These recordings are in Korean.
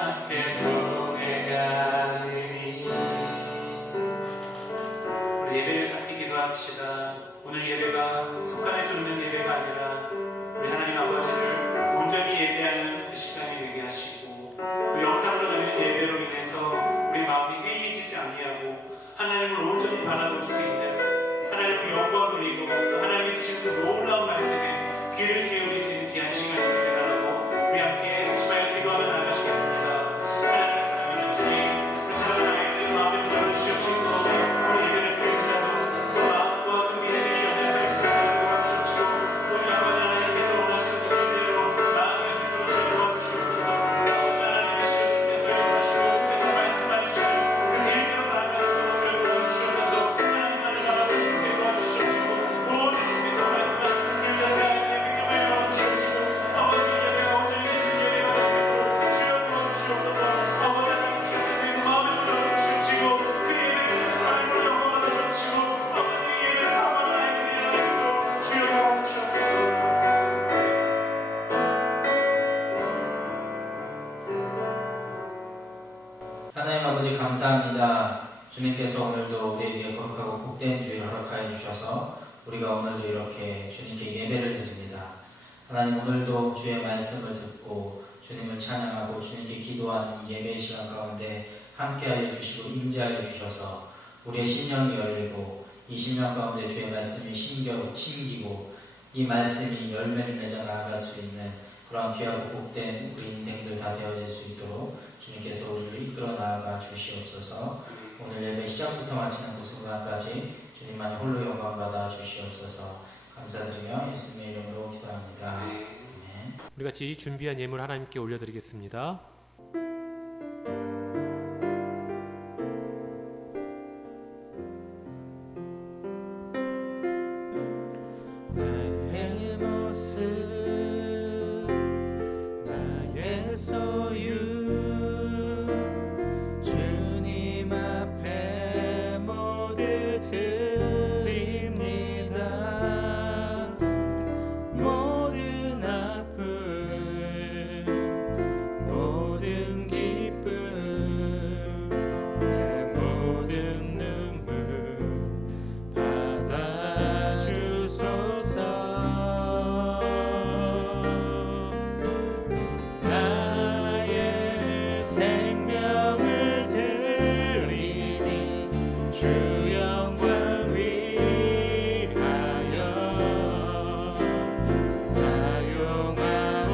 함께 동행하리니. 우리 예배를 함께 기도합시다. 오늘 예배가 습관에 쫓는 예배가 아니라 우리 하나님 아버지를 온전히 예배하는 그 시간이 되게 하시고, 또 영상으로 드리는 예배로 인해서 우리 마음이 회의해지지 아니하고 하나님을 온전히 바라볼 수 있는, 하나님을 영광 돌리고 또 하나님이 주신 그 놀라운 말씀에 귀를 기울일 수 있는 귀한 시간이 되게 달라고 우리 함께 합심하여 기도하며 나아가시겠습니다. 하나님의 사랑하는 주님, 우리 사랑하는 아이들의 마음을 열어주시옵시고, 영상으로 예배를 드릴지라도 그 마음과 그 믿음이 연약할지라도 도와주시옵시고, 오직 아버지 하나님께서 원하시는 그 길대로 나아갈 수 있도록 저를 도와주시옵소서. 아버지 하나님이시여, 주께서 원하시고 주께서 말씀하시는 그 길대로 나아갈 수 있도록 저를 도와주시옵소서. 하나님만을 바라볼 수 있게 도와주시옵시고, 오직 주께서 말씀하시는 그 길대로 나아가는 믿음을 열어주시옵시고, 아버지 예배가 온전히 되는 예배가 될 수 있도록 주여 도와주시옵소서. 아버지 하나님께서 우리 마음을 열어주시옵시고, 그 예배를 통해서 하나님으로 영광받아 주옵시고, 아버지 예배를 사모하는 아이들이 일어나시도록 주여 도와주시옵소서. 하나님 아버지 감사합니다. 주님께서 오늘도 우리에게 거룩하고 복된 주일을 허락하여 주셔서 우리가 오늘도 이렇게 주님께 예배를 드립니다. 하나님, 오늘도 주의 말씀을 듣고 주님을 찬양하고 주님께 기도하는 이 예배의 시간 가운데 함께하여 주시고 임재하여 주셔서 우리의 심령이 열리고 이 심령 가운데 주의 말씀이 심기고 이 말씀이 열매를 맺어 나아갈 수 있는 그러한 귀하고 복된 우리 인생들 다 되어질 수 있도록 주님께서 우리를 이끌어 나아가 주시옵소서. 오늘 예배 시작부터 마치는 그 순간까지 주님만이 홀로 영광 받아 주시옵소서. 감사드리며 예수님의 이름으로 기도합니다. 아멘. 우리 같이 준비한 예물 하나님께 올려드리겠습니다. 나의 모습, 나의 소유, 주님 앞에 모두 드립니다. 모든 아픔, 모든 기쁨, 내 모든 눈물 받아주소서. 나의 생명을 드리니 주 영광 위하여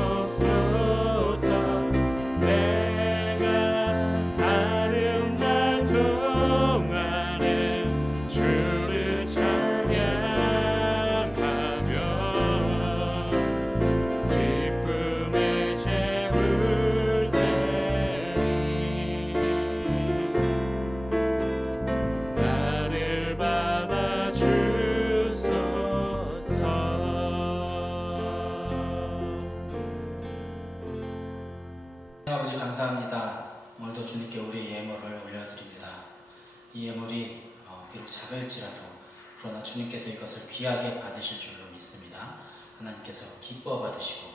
사용하옵소서. 내가 사는 날 동안에 주를 찬양하며 기쁨의 제물 드리니 나를 받아주소서. 아버지 감사합니다. 오늘도 주님께 우리의 예물을 올려드립니다. 이 예물이 비록 작을지라도 그러나 주님께서 이것을 귀하게 받으실 줄로 믿습니다. 하나님께서 기뻐 받으시고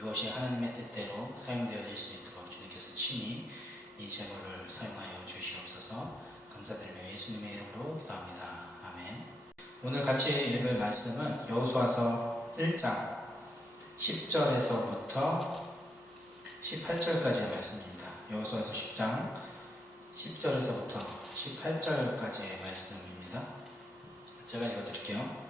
이것이 하나님의 뜻대로 사용되어질 수 있도록 주님께서 친히 이 제물을 사용하여 주시옵소서. 감사드리며 예수님의 이름으로 기도합니다. 아멘. 오늘 같이 읽을 말씀은 여호수아서 1장 10절에서부터 18절까지의 말씀입니다. 여호수아서 10장 10절에서부터 18절까지의 말씀입니다. 제가 읽어드릴게요.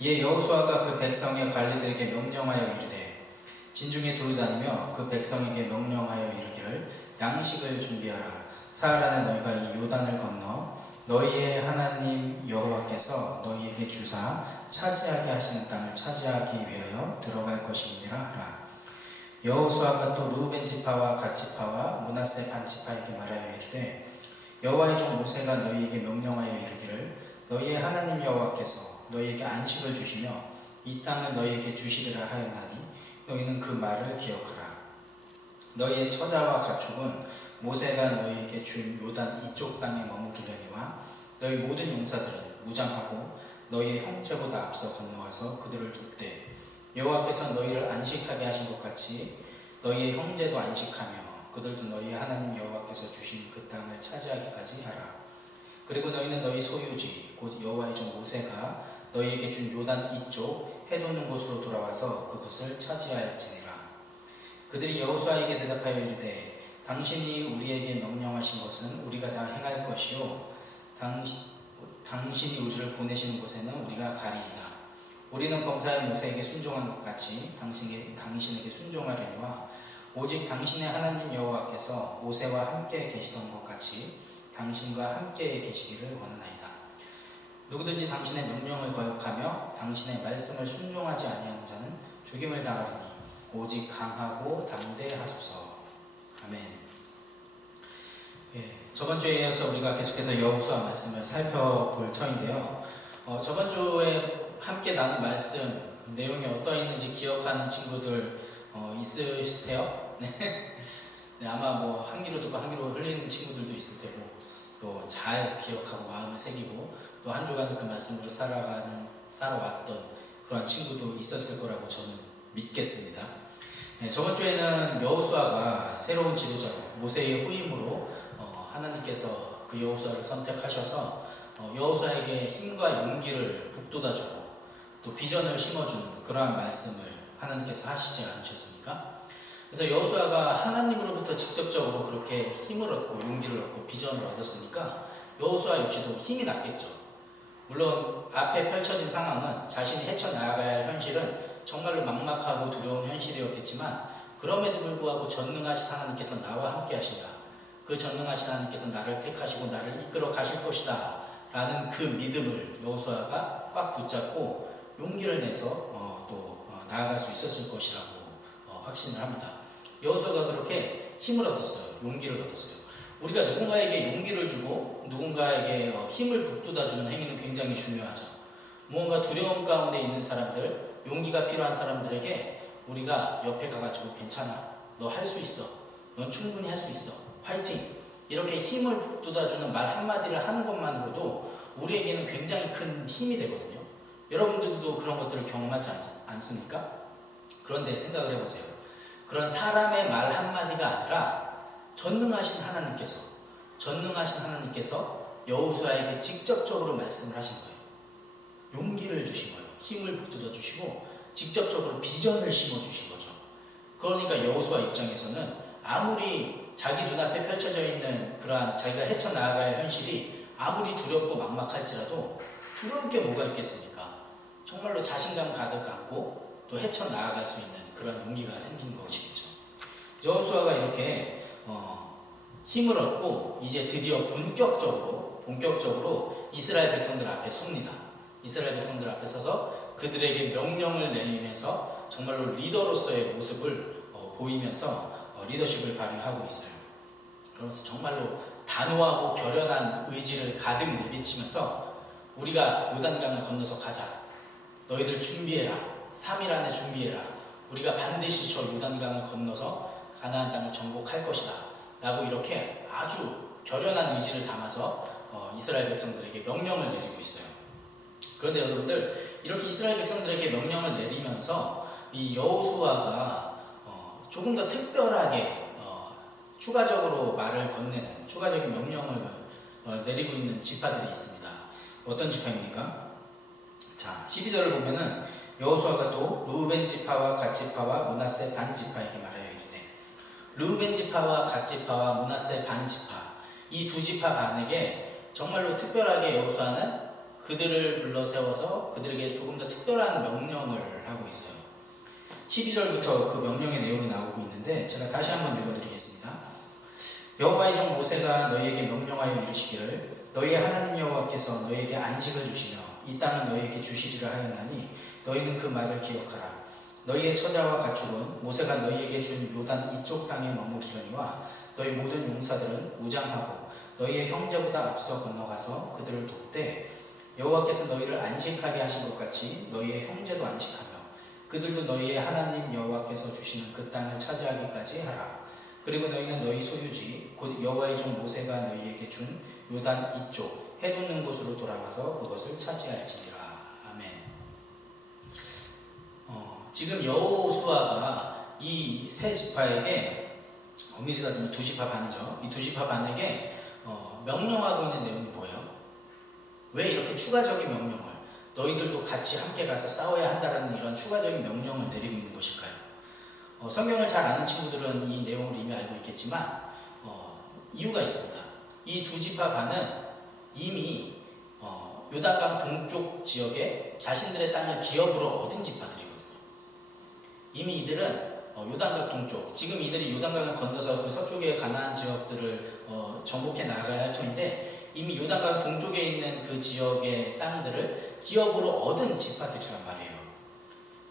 이에 여호수아가 그 백성의 관리들에게 명령하여 이르되 진중에 두루다니며 그 백성에게 명령하여 이르기를 양식을 준비하라. 사흘 안에 너희가 이 요단을 건너 너희의 하나님 여호와께서 너희에게 주사 차지하게 하시는 땅을 차지하기 위하여 들어갈 것이니라 하라. 여호수아가 또 르우벤 지파와 갓 지파와 므낫세 반 지파에게 말하여 이르되 여호와의 종 모세가 너희에게 명령하여 이르기를 너희의 하나님 여호와께서 너희에게 안식을 주시며 이 땅을 너희에게 주시리라 하였나니 너희는 그 말을 기억하라. 너희의 처자와 가축은 모세가 너희에게 준 요단 이쪽 땅에 머무르려니와 너희 모든 용사들은 무장하고 너희의 형제보다 앞서 건너와서 그들을 돕되 여호와께서 너희를 안식하게 하신 것 같이 너희의 형제도 안식하며 그들도 너희 하나님 여호와께서 주신 그 땅을 차지하기까지 하라. 그리고 너희는 너희 소유지 곧 여호와의 종 모세가 너희에게 준 요단 이쪽 해돋는 곳으로 돌아와서 그것을 차지할지니라. 그들이 여호수아에게 대답하여 이르되 당신이 우리에게 명령하신 것은 우리가 다 행할 것이요 당신이 우리를 보내시는 곳에는 우리가 가리이다. 우리는 범사의 모세에게 순종한 것 같이 당신에게 순종하려니와 오직 당신의 하나님 여호와께서 모세와 함께 계시던 것 같이 당신과 함께 계시기를 원하나이다. 누구든지 당신의 명령을 거역하며 당신의 말씀을 순종하지 아니하는 자는 죽임을 당하리니 오직 강하고 담대하소서. 아멘. 저번 주에 이어서 우리가 계속해서 여호수아 말씀을 살펴볼 터인데요. 저번 주에 함께 나눈 말씀 내용이 어떠했는지 기억하는 친구들 있으세요? 네. 네, 아마 뭐 한 귀로 듣고 한 귀로 흘리는 친구들도 있을 테고 또 잘 기억하고 마음을 새기고 또 한 주간 그 말씀으로 살아왔던 그런 친구도 있었을 거라고 저는 믿겠습니다. 네, 저번 주에는 여호수아가 새로운 지도자로 모세의 후임으로 하나님께서 그 여호수아를 선택하셔서 여호수아에게 힘과 용기를 북돋아주고 또 비전을 심어주는 그러한 말씀을 하나님께서 하시지 않으셨습니까? 그래서 여호수아가 하나님으로부터 직접적으로 그렇게 힘을 얻고 용기를 얻고 비전을 얻었으니까 여호수아 역시도 힘이 났겠죠. 물론 앞에 펼쳐진 상황은 자신이 헤쳐나가야 할 현실은 정말로 막막하고 두려운 현실이었겠지만 그럼에도 불구하고 전능하신 하나님께서 나와 함께 하신다. 그 전능하신 하나님께서 나를 택하시고 나를 이끌어 가실 것이다 라는 그 믿음을 여호수아가 꽉 붙잡고 용기를 내서 나아갈 수 있었을 것이라고 확신을 합니다. 여호수아가 그렇게 힘을 얻었어요. 용기를 얻었어요. 우리가 누군가에게 용기를 주고 누군가에게 힘을 북돋아주는 행위는 굉장히 중요하죠. 무언가 두려움 가운데 있는 사람들, 용기가 필요한 사람들에게 우리가 옆에 가가지고 괜찮아, 너 할 수 있어, 넌 충분히 할 수 있어, 화이팅! 이렇게 힘을 북돋아주는 말 한마디를 하는 것만으로도 우리에게는 굉장히 큰 힘이 되거든요. 여러분들도 그런 것들을 경험하지 않습니까? 그런데 생각을 해보세요. 그런 사람의 말 한마디가 아니라 전능하신 하나님께서 여호수아에게 직접적으로 말씀을 하신 거예요. 용기를 주신 거예요. 힘을 북돋아 주시고 직접적으로 비전을 심어 주신 거죠. 그러니까 여호수아 입장에서는 아무리 자기 눈앞에 펼쳐져 있는 그러한 자기가 헤쳐나가야 할 현실이 아무리 두렵고 막막할지라도 두려울 게 뭐가 있겠습니까? 정말로 자신감 가득 안고 또 헤쳐나갈 수 있는 그런 용기가 생긴 것이겠죠. 여호수아가 이렇게 힘을 얻고 이제 드디어 본격적으로 이스라엘 백성들 앞에 섭니다. 이스라엘 백성들 앞에 서서 그들에게 명령을 내리면서 정말로 리더로서의 모습을 보이면서 리더십을 발휘하고 있어요. 그러면서 정말로 단호하고 결연한 의지를 가득 내비치면서 우리가 요단강을 건너서 가자. 너희들 준비해라. 3일 안에 준비해라. 우리가 반드시 저 요단강을 건너서 가나안 땅을 정복할 것이다. 라고 이렇게 아주 결연한 의지를 담아서 이스라엘 백성들에게 명령을 내리고 있어요. 그런데 여러분들 이렇게 이스라엘 백성들에게 명령을 내리면서 이 여호수아가 조금 더 특별하게 추가적으로 말을 건네는 추가적인 명령을 내리고 있는 지파들이 있습니다. 어떤 지파입니까? 자, 12절을 보면은 여호수아가 또 르우벤 지파와 갓 지파와 므낫세 반 지파에게 말하여 이르되 르우벤 지파와 갓 지파와 므낫세 반 지파 이 두 지파 반에게 정말로 특별하게 여호수아는 그들을 불러 세워서 그들에게 조금 더 특별한 명령을 하고 있어요. 12절부터 그 명령의 내용이 나오고 있는데 제가 다시 한번 읽어드리겠습니다. 여호와의 종 모세가 너희에게 명령하여 이르시기를 너희의 하나님 여호와께서 너희에게 안식을 주시며 이 땅을 너희에게 주시리라 하였나니 너희는 그 말을 기억하라. 너희의 처자와 가축은 모세가 너희에게 준 요단 이쪽 땅에 머무르려니와 너희 모든 용사들은 무장하고 너희의 형제보다 앞서 건너가서 그들을 돕되 여호와께서 너희를 안식하게 하신 것 같이 너희의 형제도 안식하며 그들도 너희의 하나님 여호와께서 주시는 그 땅을 차지하기까지 하라. 그리고 너희는 너희 소유지 곧 여호와의 종 모세가 너희에게 준 요단 이쪽 해돋는 곳으로 돌아와서 그것을 차지할지니라. 아멘. 지금 여호수아가 이 세 지파에게 엄밀히 따지면 두 지파 반이죠. 이 두 지파 반에게 명령하고 있는 내용이 뭐예요? 왜 이렇게 추가적인 명령을, 너희들도 같이 함께 가서 싸워야 한다라는 이런 추가적인 명령을 내리고 있는 것일까요? 성경을 잘 아는 친구들은 이 내용을 이미 알고 있겠지만 이유가 있습니다. 이 두 지파 반은 이미 요단강 동쪽 지역에 자신들의 땅을 기업으로 얻은 지파들이거든요. 이미 이들은 요단강 동쪽, 지금 이들이 요단강을 건너서 그 서쪽의 가나안 지역들을 정복해 나가야 할 터인데, 이미 요단강 동쪽에 있는 그 지역의 땅들을 기업으로 얻은 지파들이란 말이에요.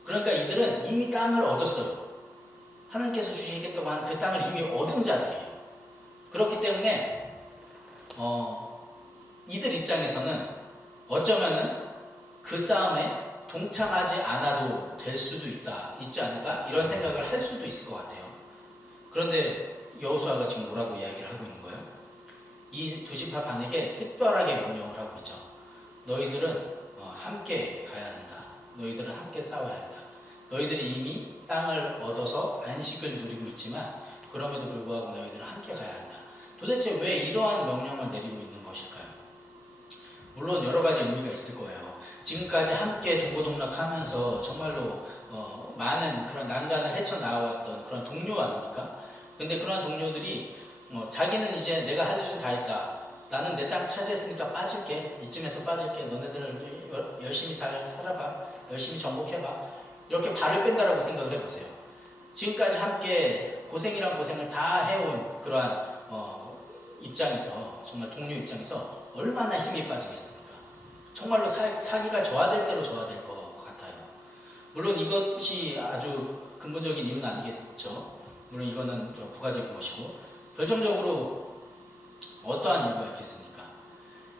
그러니까 이들은 이미 땅을 얻었어요. 하나님께서 주시겠다고 한 그 땅을 이미 얻은 자들이에요. 그렇기 때문에 이들 입장에서는 어쩌면은 그 싸움에 동참하지 않아도 될 수도 있지 않을까? 이런 생각을 할 수도 있을 것 같아요. 그런데 여호수아가 지금 뭐라고 이야기를 하고 있는 거예요? 이 두 지파 반에게 특별하게 명령을 하고 있죠. 너희들은 함께 가야 한다. 너희들은 함께 싸워야 한다. 너희들이 이미 땅을 얻어서 안식을 누리고 있지만 그럼에도 불구하고 너희들은 함께 가야 한다. 도대체 왜 이러한 명령을 내리고 있는 것일까요? 물론 여러 가지 의미가 있을 거예요. 지금까지 함께 동고동락하면서 정말로 많은 그런 난간을 헤쳐나왔던 그런 동료 아닙니까? 근데 그러한 동료들이 자기는 이제 내가 할 일을 다 했다. 나는 내 땅 차지했으니까 빠질게. 이쯤에서 빠질게. 너네들은 열심히 잘 살아봐. 열심히 정복해봐. 이렇게 발을 뺀다라고 생각을 해보세요. 지금까지 함께 고생이란 고생을 다 해온 그러한 입장에서, 정말 동료 입장에서 얼마나 힘이 빠지겠습니까? 정말로 사기가 저하될 대로 저하될 것 같아요. 물론 이것이 아주 근본적인 이유는 아니겠죠. 물론 이거는 부가적인 것이고, 결정적으로 어떠한 이유가 있겠습니까?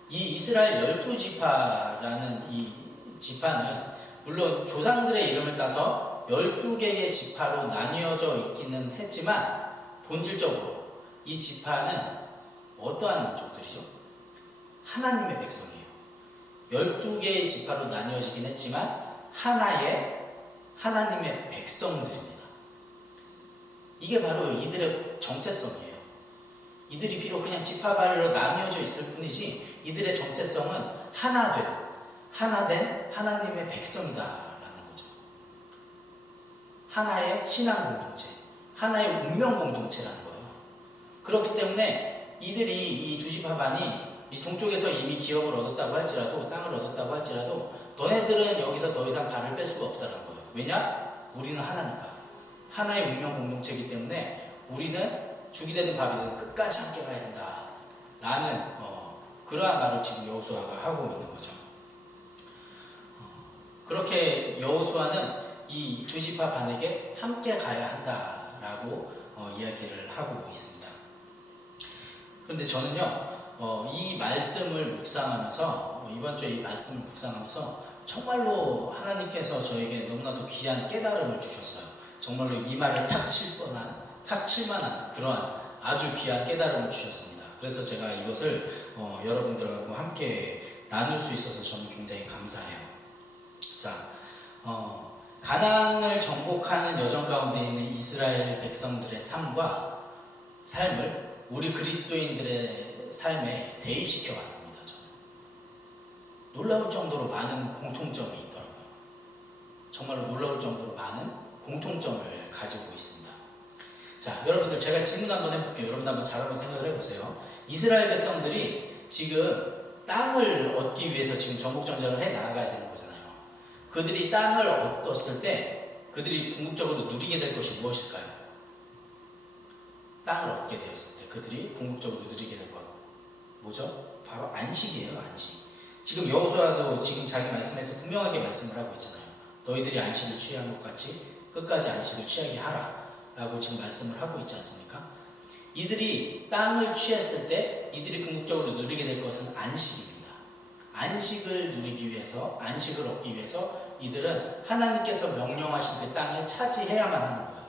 이 이스라엘 12지파라는 이 지파는 물론 조상들의 이름을 따서 12개의 지파로 나뉘어져 있기는 했지만 본질적으로 이 지파는 어떠한 민족들이죠? 하나님의 백성이에요. 12개의 지파로 나뉘어지긴 했지만 하나님의 백성들입니다. 이게 바로 이들의 정체성이에요. 이들이 비록 그냥 지파발로 나뉘어져 있을 뿐이지 이들의 정체성은 하나된 하나님의 백성이다라는 거죠. 하나의 신앙 공동체, 하나의 운명 공동체라는 거예요. 그렇기 때문에 이들이 이 두 지파반이 이 동쪽에서 이미 기업을 얻었다고 할지라도, 땅을 얻었다고 할지라도 너네들은 여기서 더 이상 발을 뺄 수가 없다는 거예요. 왜냐? 우리는 하나니까. 하나의 운명 공동체이기 때문에 우리는 죽이 되든 밥이 되든 끝까지 함께 가야 된다 라는 그러한 말을 지금 여호수아가 하고 있는 거죠. 그렇게 여호수아는 이 두 지파 반에게 함께 가야 한다라고 이야기를 하고 있습니다. 그런데 저는요, 이 말씀을 묵상하면서, 이번 주에 이 말씀을 묵상하면서 정말로 하나님께서 저에게 너무나도 귀한 깨달음을 주셨어요. 정말로 이 말을 탁 칠 만한 그러한 아주 귀한 깨달음을 주셨습니다. 그래서 제가 이것을 여러분들하고 함께 나눌 수 있어서 저는 굉장히 감사해요. 자, 가나안을 정복하는 여정 가운데 있는 이스라엘 백성들의 삶을 우리 그리스도인들의 삶에 대입시켜 봤습니다. 저는 놀라울 정도로 많은 공통점이 있더라고요. 정말로 놀라울 정도로 많은 공통점을 가지고 있습니다. 자, 여러분들 제가 질문 한번 해볼게요. 여러분 한번 잘 한번 생각을 해보세요. 이스라엘 백성들이 지금 땅을 얻기 위해서 지금 전복전쟁을 해 나가야 되는 거잖아요. 그들이 땅을 얻었을 때 그들이 궁극적으로 누리게 될 것이 무엇일까요? 땅을 얻게 되었을 때 그들이 궁극적으로 누리게 될 것 뭐죠? 바로 안식이에요. 안식. 지금 여호수아도 지금 자기 말씀에서 분명하게 말씀을 하고 있잖아요. 너희들이 안식을 취한 것 같이 끝까지 안식을 취하게 하라 라고 지금 말씀을 하고 있지 않습니까? 이들이 땅을 취했을 때 이들이 궁극적으로 누리게 될 것은 안식입니다. 안식을 누리기 위해서, 안식을 얻기 위해서 이들은 하나님께서 명령하신 그 땅을 차지해야만 하는 거예요.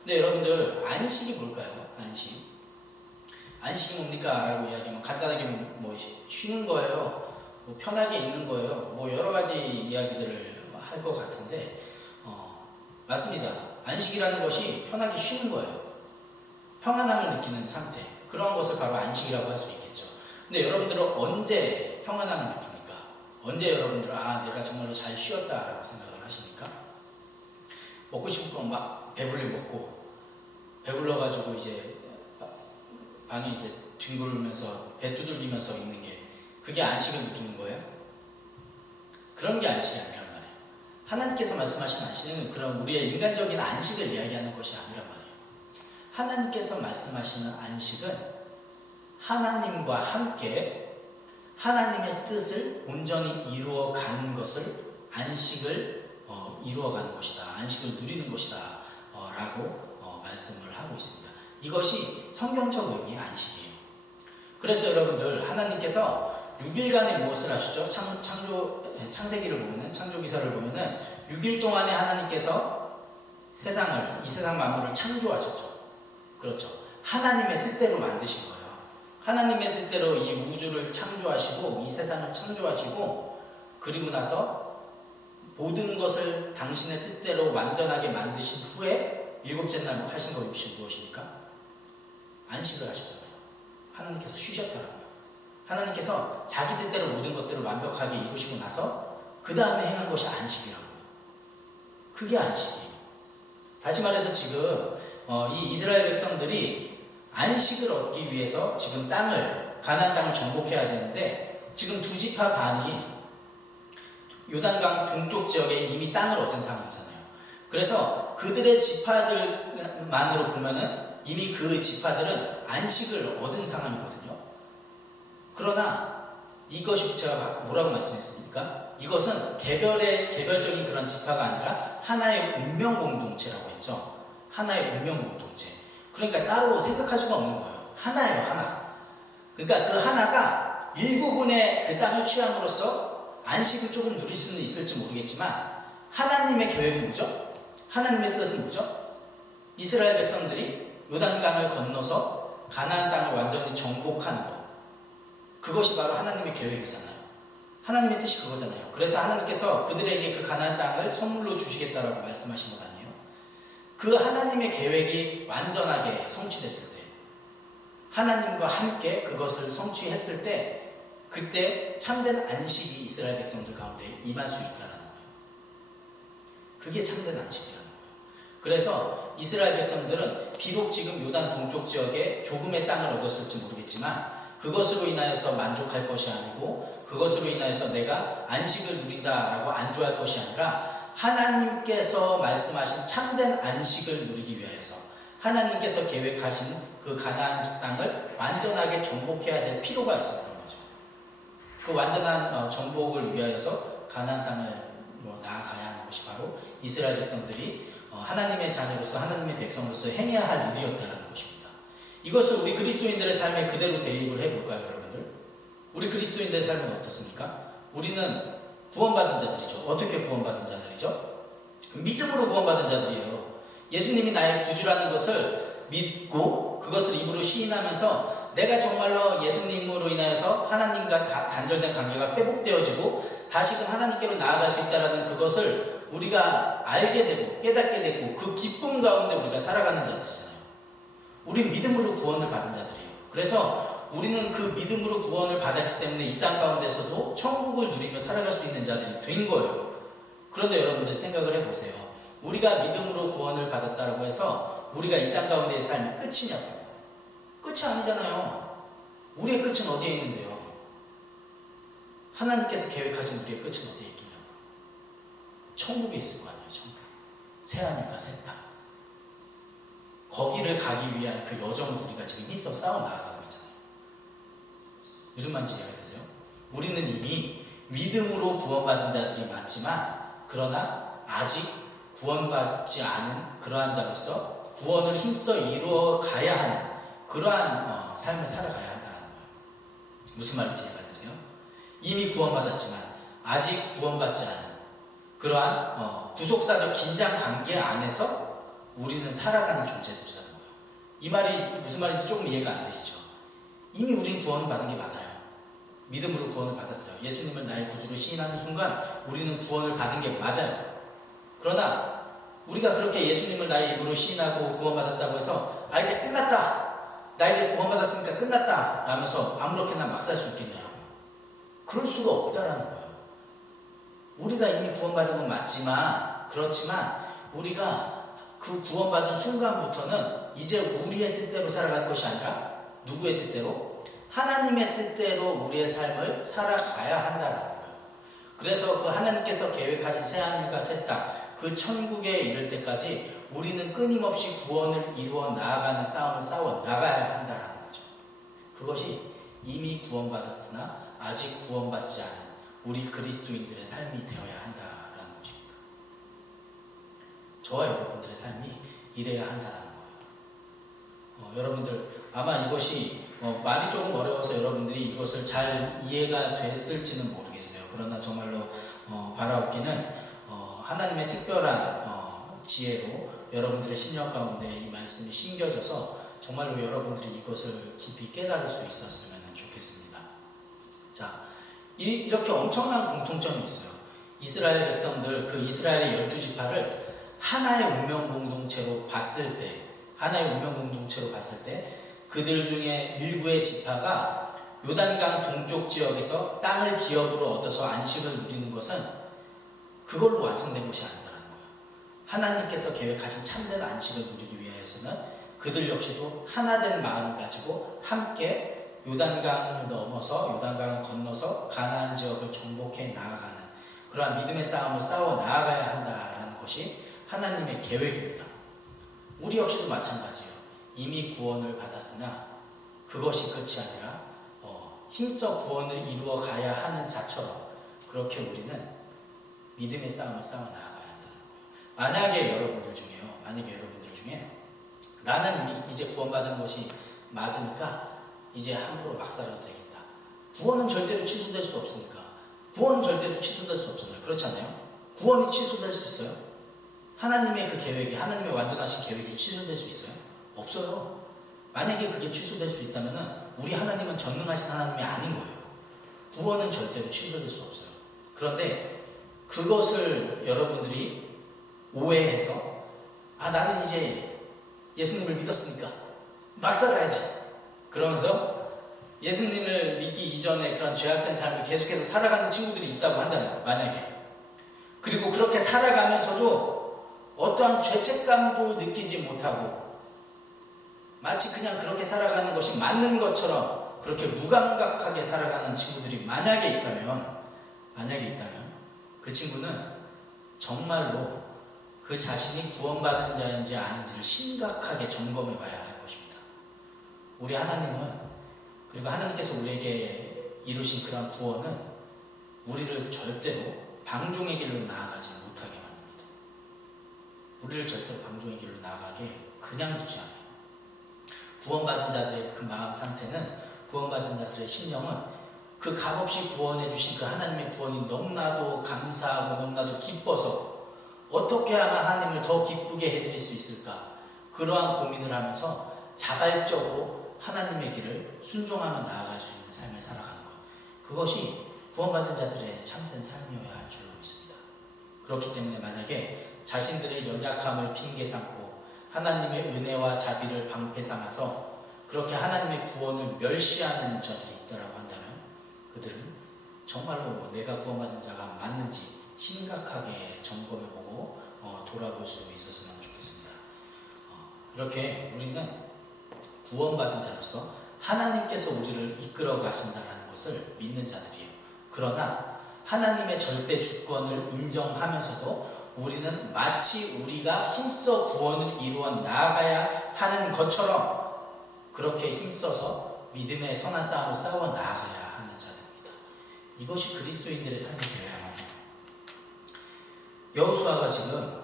근데 여러분들, 안식이 뭘까요? 안식이 뭡니까? 라고 이야기하면 간단하게 뭐 쉬는 거예요, 뭐 편하게 있는 거예요, 뭐 여러 가지 이야기들을 할 것 같은데 맞습니다. 안식이라는 것이 편하게 쉬는 거예요. 평안함을 느끼는 상태, 그런 것을 바로 안식이라고 할 수 있겠죠. 근데 여러분들은 언제 평안함을 느낍니까? 언제 여러분들은 내가 정말로 잘 쉬었다라고 생각을 하십니까? 먹고 싶은 거 막 배불리 먹고 배불러가지고 이제 방에 이제 뒹굴면서 배 두들기면서 있는 게 그게 안식을 누리는 거예요? 그런 게 안식이 아니란 말이에요. 하나님께서 말씀하신 안식은 그런 우리의 인간적인 안식을 이야기하는 것이 아니란 말이에요. 하나님께서 말씀하시는 안식은 하나님과 함께 하나님의 뜻을 온전히 이루어가는 것을 안식을 이루어가는 것이다. 안식을 누리는 것이다. 라고 말씀을 하고 있습니다. 이것이 성경적 의미의 안식이에요. 그래서 여러분들 하나님께서 6일간에 무엇을 하시죠? 창세기를 보면은, 창조기사를 보면은 6일 동안에 하나님께서 이 세상 만물을 창조하셨죠. 그렇죠. 하나님의 뜻대로 만드신 거예요. 하나님의 뜻대로 이 우주를 창조하시고 이 세상을 창조하시고 그리고 나서 모든 것을 당신의 뜻대로 완전하게 만드신 후에 일곱째 날 하신 것이 무엇입니까? 안식을 하셨잖아요. 하나님께서 쉬셨더라고요. 하나님께서 자기 뜻대로 모든 것들을 완벽하게 이루시고 나서 그 다음에 행한 것이 안식이라고요. 그게 안식이에요. 다시 말해서 지금 이 이스라엘 백성들이 안식을 얻기 위해서 지금 가나안 땅을 정복해야 되는데 지금 두 지파 반이 요단강 동쪽 지역에 이미 땅을 얻은 상황이잖아요. 그래서 그들의 지파들만으로 보면은 이미 그 지파들은 안식을 얻은 상황이거든요. 그러나 이것이 제가 뭐라고 말씀했습니까? 이것은 개별적인 그런 지파가 아니라 하나의 운명 공동체라고 했죠. 하나의 운명 공동체. 그러니까 따로 생각할 수가 없는 거예요. 하나예요, 하나. 그러니까 그 하나가 일부분의 그 땅을 취함으로써 안식을 조금 누릴 수는 있을지 모르겠지만 하나님의 계획은 뭐죠? 하나님의 뜻은 뭐죠? 이스라엘 백성들이 요단강을 건너서 가나안 땅을 완전히 정복하는 것. 그것이 바로 하나님의 계획이잖아요. 하나님의 뜻이 그거잖아요. 그래서 하나님께서 그들에게 그 가나안 땅을 선물로 주시겠다라고 말씀하신 것 아니에요? 그 하나님의 계획이 완전하게 성취됐을 때, 하나님과 함께 그것을 성취했을 때 그때 참된 안식이 이스라엘 백성들 가운데 임할 수 있다는 거예요. 그게 참된 안식이라는 거예요. 그래서 이스라엘 백성들은 비록 지금 요단 동쪽 지역에 조금의 땅을 얻었을지 모르겠지만 그것으로 인하여서 만족할 것이 아니고 그것으로 인하여서 내가 안식을 누린다라고 안주할 것이 아니라 하나님께서 말씀하신 참된 안식을 누리기 위하여서 하나님께서 계획하신 그 가나안 땅을 완전하게 정복해야 될 필요가 있었던 거죠. 그 완전한 정복을 위하여서 가나안 땅을 나아가야 하는 것이 바로 이스라엘 백성들이 하나님의 자녀로서 하나님의 백성으로서 행해야 할 일이었다는 것입니다. 이것을 우리 그리스도인들의 삶에 그대로 대입을 해볼까요, 여러분들? 우리 그리스도인들의 삶은 어떻습니까? 우리는 구원받은 자들이죠. 어떻게 구원받은 자들이죠? 믿음으로 구원받은 자들이에요. 예수님이 나의 구주라는 것을 믿고 그것을 입으로 시인하면서 내가 정말로 예수님으로 인하여서 하나님과 단절된 관계가 회복되어지고 다시금 하나님께로 나아갈 수 있다는 그것을 우리가 알게 되고 깨닫게 되고 그 기쁨 가운데 우리가 살아가는 자들이잖아요. 우린 믿음으로 구원을 받은 자들이에요. 그래서 우리는 그 믿음으로 구원을 받았기 때문에 이 땅 가운데서도 천국을 누리며 살아갈 수 있는 자들이 된 거예요. 그런데 여러분들 생각을 해보세요. 우리가 믿음으로 구원을 받았다고 해서 우리가 이 땅 가운데의 삶이 끝이냐고. 끝이 아니잖아요. 우리의 끝은 어디에 있는데요? 하나님께서 계획하신 우리의 끝은 어디에 있겠냐고. 천국에 있을 거 아니에요. 천국. 새하늘과 새 땅. 거기를 가기 위한 그 여정을 우리가 지금 힘써 싸워 나아가고 있잖아요. 무슨 말인지 이해가 되세요? 우리는 이미 믿음으로 구원받은 자들이 많지만 그러나 아직 구원받지 않은 그러한 자로서 구원을 힘써 이루어 가야 하는 그러한 삶을 살아가야 한다는 거예요. 무슨 말인지 이해가 되세요? 이미 구원받았지만 아직 구원받지 않은 그러한 구속사적 긴장 관계 안에서 우리는 살아가는 존재들이라는 거예요. 이 말이 무슨 말인지 조금 이해가 안 되시죠? 이미 우리는 구원을 받은 게 많아요. 믿음으로 구원을 받았어요. 예수님을 나의 구주로 시인하는 순간 우리는 구원을 받은 게 맞아요. 그러나 우리가 그렇게 예수님을 나의 입으로 시인하고 구원받았다고 해서 아 이제 끝났다, 나 이제 구원받았으니까 끝났다 라면서 아무렇게나 막 살 수 있겠냐고요. 그럴 수가 없다라는 거예요. 우리가 이미 구원받은 건 맞지만, 그렇지만 우리가 그 구원받은 순간부터는 이제 우리의 뜻대로 살아갈 것이 아니라 누구의 뜻대로? 하나님의 뜻대로 우리의 삶을 살아가야 한다라는 거예요. 그래서 그 하나님께서 계획하신 새하늘과 새 땅, 그 천국에 이를 때까지 우리는 끊임없이 구원을 이루어 나아가는 싸움을 싸워 나가야 한다라는 거죠. 그것이 이미 구원받았으나 아직 구원받지 않은 우리 그리스도인들의 삶이 되어야 한다라는 것입니다. 저와 여러분들의 삶이 이래야 한다라는 거예요. 여러분들 아마 이것이 말이 조금 어려워서 여러분들이 이것을 잘 이해가 됐을지는 모르겠어요. 그러나 정말로 바라옵기는 하나님의 특별한 지혜로 여러분들의 심령 가운데 이 말씀이 심겨져서 정말로 여러분들이 이것을 깊이 깨달을 수 있었으면 좋겠습니다. 자, 이렇게 엄청난 공통점이 있어요. 이스라엘 백성들, 그 이스라엘의 12지파를 하나의 운명 공동체로 봤을 때, 그들 중에 일부의 지파가 요단강 동쪽 지역에서 땅을 기업으로 얻어서 안식을 누리는 것은 그걸로 완성된 것이 아니라는 거예요. 하나님께서 계획하신 참된 안식을 누리기 위하여서는 그들 역시도 하나된 마음을 가지고 함께 요단강을 넘어서, 요단강을 건너서 가나안 지역을 정복해 나아가는 그러한 믿음의 싸움을 싸워 나아가야 한다라는 것이 하나님의 계획입니다. 우리 역시도 마찬가지예요. 이미 구원을 받았으나 그것이 끝이 아니라 힘써 구원을 이루어 가야 하는 자처럼 그렇게 우리는 믿음의 싸움을 싸워 나아가야 한다는 거예요. 만약에 여러분들 중에 나는 이미 이제 구원받은 것이 맞으니까 이제 함부로 막 살아도 되겠다. 구원은 절대로 취소될 수 없으니까. 구원은 절대로 취소될 수 없잖아요. 그렇지 않아요? 구원이 취소될 수 있어요? 하나님의 그 계획이, 하나님의 완전하신 계획이 취소될 수 있어요? 없어요. 만약에 그게 취소될 수 있다면 우리 하나님은 전능하신 하나님이 아닌 거예요. 구원은 절대로 취소될 수 없어요. 그런데 그것을 여러분들이 오해해서 나는 이제 예수님을 믿었으니까 막 살아야지. 그러면서 예수님을 믿기 이전에 그런 죄악된 삶을 계속해서 살아가는 친구들이 있다고 한다면, 만약에, 그리고 그렇게 살아가면서도 어떠한 죄책감도 느끼지 못하고 마치 그냥 그렇게 살아가는 것이 맞는 것처럼 그렇게 무감각하게 살아가는 친구들이 만약에 있다면 그 친구는 정말로 그 자신이 구원받은 자인지 아닌지를 심각하게 점검해 봐야 할 것입니다. 우리 하나님은, 그리고 하나님께서 우리에게 이루신 그런 구원은 우리를 절대로 방종의 길로 나아가지 못하게 만듭니다. 우리를 절대로 방종의 길로 나아가게 그냥 두지 않아요. 구원받은 자들의 그 마음 상태는, 구원받은 자들의 심령은 그 값없이 구원해 주신 그 하나님의 구원이 너무나도 감사하고 너무나도 기뻐서 어떻게 하면 하나님을 더 기쁘게 해드릴 수 있을까, 그러한 고민을 하면서 자발적으로 하나님의 길을 순종하며 나아갈 수 있는 삶을 살아가는 것, 그것이 구원받은 자들의 참된 삶이어야 할 줄로 믿습니다. 그렇기 때문에 만약에 자신들의 연약함을 핑계 삼고 하나님의 은혜와 자비를 방패 삼아서 그렇게 하나님의 구원을 멸시하는 자들이 있다고 한다면 그들은 정말로 내가 구원받은 자가 맞는지 심각하게 점검해보고 돌아볼 수 있었으면 좋겠습니다. 이렇게 우리는 구원받은 자로서 하나님께서 우리를 이끌어 가신다는 것을 믿는 자들이에요. 그러나 하나님의 절대 주권을 인정하면서도 우리는 마치 우리가 힘써 구원을 이루어 나아가야 하는 것처럼 그렇게 힘써서 믿음의 선한 싸움을 싸워 나아가야 하는 자들입니다. 이것이 그리스도인들의 삶이 되어야만 해요. 여호수아가 지금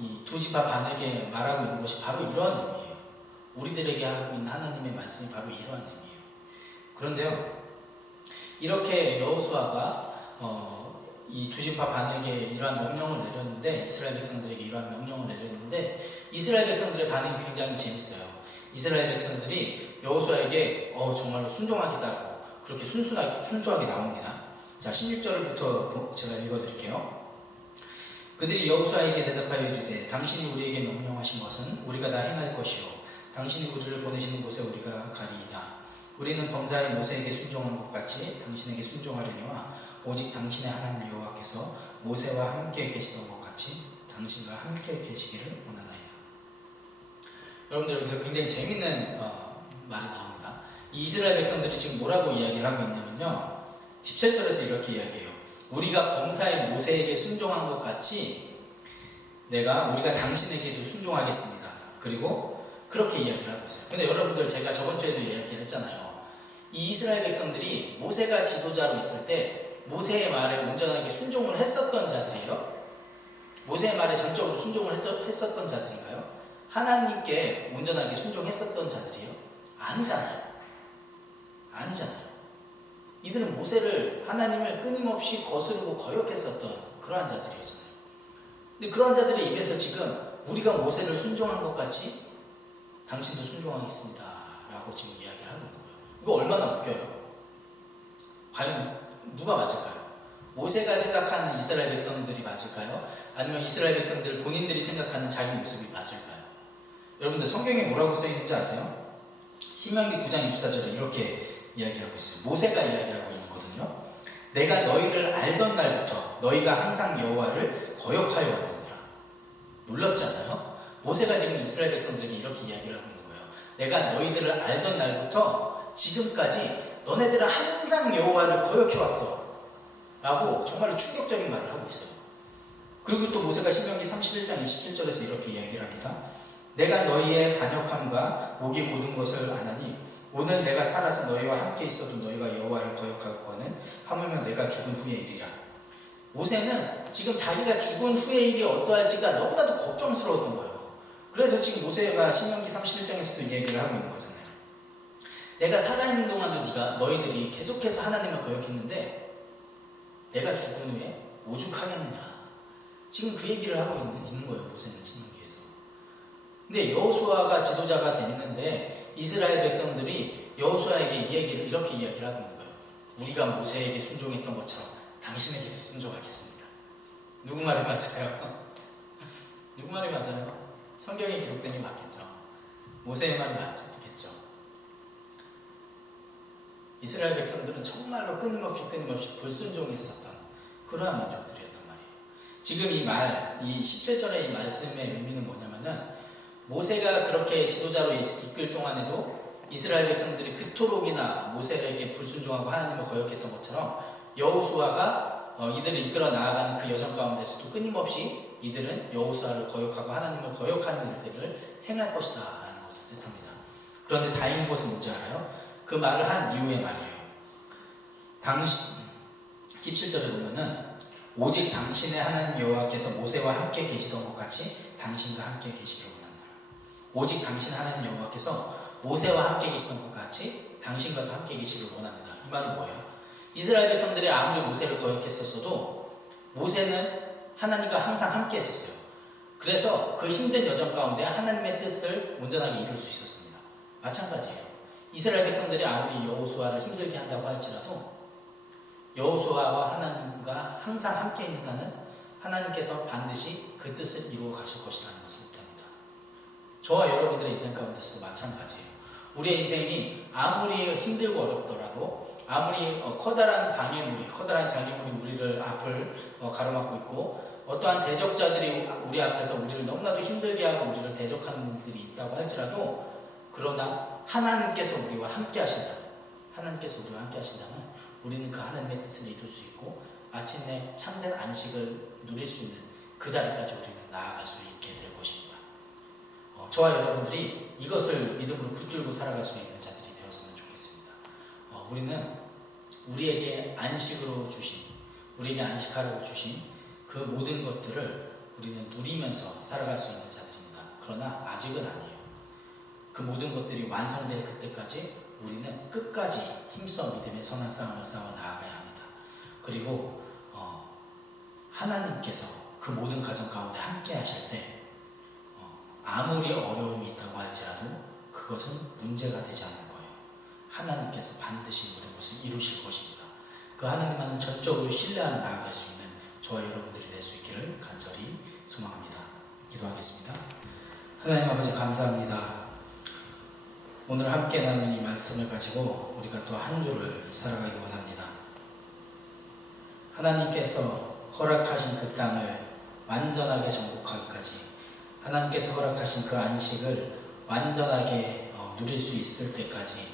이 두 지파 반에게 말하고 있는 것이 바로 이러한 의미예요. 우리들에게 하고 있는 하나님의 말씀이 바로 이러한 의미예요. 그런데요, 이렇게 여호수아가 이 두 지파 반에게 이러한 명령을 내렸는데, 이스라엘 백성들에게 이러한 명령을 내렸는데 이스라엘 백성들의 반응이 굉장히 재밌어요. 이스라엘 백성들이 여호수아에게 정말로 순종하겠다고 그렇게 순수하게 나옵니다. 자, 16절부터 제가 읽어드릴게요. 그들이 여호수아에게 대답하여 이르되 당신이 우리에게 명령하신 것은 우리가 다 행할 것이요 당신이 우리를 보내시는 곳에 우리가 가리이다. 우리는 범사의 모세에게 순종한 것 같이 당신에게 순종하려니와 오직 당신의 하나님 여호와께서 모세와 함께 계시던 것 같이 당신과 함께 계시기를 원하나이다. 여러분들 여기서 굉장히 재밌는 말이 나옵니다. 이 이스라엘 백성들이 지금 뭐라고 이야기를 하고 있냐면요, 17절에서 이렇게 이야기해요. 우리가 범사의 모세에게 순종한 것 같이 우리가 당신에게도 순종하겠습니다. 그리고 그렇게 이야기를 하고 있어요. 근데 여러분들, 제가 저번 주에도 이야기를 했잖아요. 이 이스라엘 백성들이 모세가 지도자로 있을 때 모세의 말에 온전하게 순종을 했었던 자들이에요? 모세의 말에 전적으로 순종을 했었던 자들인가요? 하나님께 온전하게 순종했었던 자들이에요? 아니잖아요. 이들은 하나님을 끊임없이 거스르고 거역했었던 그러한 자들이었잖아요. 근데 그러한 자들의 입에서 지금 우리가 모세를 순종한 것 같이 당신도 순종하겠습니다 라고 지금 이야기를 하고 있는 거예요. 이거 얼마나 웃겨요. 과연 누가 맞을까요? 모세가 생각하는 이스라엘 백성들이 맞을까요? 아니면 이스라엘 백성들 본인들이 생각하는 자기 모습이 맞을까요? 여러분들, 성경에 뭐라고 써있는지 아세요? 신명기 9장 24절에 이렇게 이야기하고 있어요. 모세가 이야기하고 있는 거거든요. 내가 너희를 알던 날부터 너희가 항상 여호와를 거역하여 왔느니라. 놀랍지 않아요? 모세가 지금 이스라엘 백성들에게 이렇게 이야기를 하고 있는 거예요. 내가 너희들을 알던 날부터 지금까지 너네들은 항상 여호와를 거역해왔어 라고 정말로 충격적인 말을 하고 있어요. 그리고 또 모세가 신명기 31장 27절에서 이렇게 이야기를 합니다. 내가 너희의 반역함과 목이 곧은 것을 아나니 오늘 내가 살아서 너희와 함께 있어도 너희가 여호와를 거역하거든 하물며 내가 죽은 후의 일이라. 모세는 지금 자기가 죽은 후의 일이 어떠할지가 너무나도 걱정스러웠던 거예요. 그래서 지금 모세가 신명기 31장에서도 얘기를 하고 있는 거잖아요. 내가 살아있는 동안도 너희들이 계속해서 하나님을 거역했는데 내가 죽은 후에 오죽하겠느냐. 지금 그 얘기를 하고 있는 거예요. 모세는 신명기에서. 근데 여호수아가 지도자가 됐는데 이스라엘 백성들이 여호수아에게 이렇게 이야기를 하고 있는 거예요. 우리가 모세에게 순종했던 것처럼 당신에게도 순종하겠습니다. 누구 말이 맞아요? 누구 말이 맞아요? 성경에 기록된 게 맞겠죠. 모세의 말이 맞겠죠. 이스라엘 백성들은 정말로 끊임없이 불순종했었던 그러한 민족들이었단 말이에요. 지금 이 17절의 이 말씀의 의미는 뭐냐면은, 모세가 그렇게 지도자로 이끌 동안에도 이스라엘 백성들이 그토록이나 모세에게 불순종하고 하나님을 거역했던 것처럼 여호수아가 이들을 이끌어 나아가는 그 여정 가운데서도 끊임없이 이들은 여호수아를 거역하고 하나님을 거역하는 일들을 행할 것이다 라는 것을 뜻합니다. 그런데 다행인 것은 뭔지 알아요? 그 말을 한 이후의 말이에요. 17절에 보면은 오직 당신의 하나님 여호와께서 모세와 함께 계시던 것 같이 당신과 함께 계시기를 원한다. 오직 당신 하나님 여호와께서 모세와 함께 계시던 것 같이 당신과도 함께 계시기를 원합니다. 이 말은 뭐예요? 이스라엘 백성들이 아무리 모세를 거역했었어도 모세는 하나님과 항상 함께 했었어요. 그래서 그 힘든 여정 가운데 하나님의 뜻을 온전하게 이룰 수 있었습니다. 마찬가지예요. 이스라엘 백성들이 아무리 여호수아를 힘들게 한다고 할지라도 여호수아와 하나님과 항상 함께 있는 한은 하나님께서 반드시 그 뜻을 이루어 가실 것이라는 것을 뜻합니다. 저와 여러분들의 인생 가운데서도 마찬가지예요. 우리의 인생이 아무리 힘들고 어렵더라도, 아무리 커다란 방해물이, 커다란 장애물이 우리를 앞을 가로막고 있고, 어떠한 대적자들이 우리 앞에서 우리를 너무나도 힘들게 하고 우리를 대적하는 일들이 있다고 할지라도, 그러나 하나님께서 우리와 함께 하신다면, 우리는 그 하나님의 뜻을 이룰 수 있고 마침내 참된 안식을 누릴 수 있는 그 자리까지 우리는 나아갈 수 있게 될 것입니다. 저와 여러분들이 이것을 믿음으로 붙들고 살아갈 수 있는 자들이 되었으면 좋겠습니다. 우리는 우리에게 안식으로 주신, 우리에게 안식하라고 주신 그 모든 것들을 우리는 누리면서 살아갈 수 있는 자들입니다. 그러나 아직은 아니에요. 그 모든 것들이 완성될 그때까지 우리는 끝까지 힘써 믿음의 선한 싸움을 싸워 나아가야 합니다. 그리고 하나님께서 그 모든 과정 가운데 함께 하실 때 아무리 어려움이 있다고 할지라도 그것은 문제가 되지 않을 거예요. 하나님께서 반드시 모든 것을 이루실 것입니다. 그 하나님만은 전적으로 신뢰하며 나아갈 수 있는 저와 여러분들이 될 수 있기를 간절히 소망합니다. 기도하겠습니다. 하나님 아버지, 감사합니다. 오늘 함께 나눈 이 말씀을 가지고 우리가 또 한 주를 살아가기 원합니다. 하나님께서 허락하신 그 땅을 완전하게 정복하기까지, 하나님께서 허락하신 그 안식을 완전하게 누릴 수 있을 때까지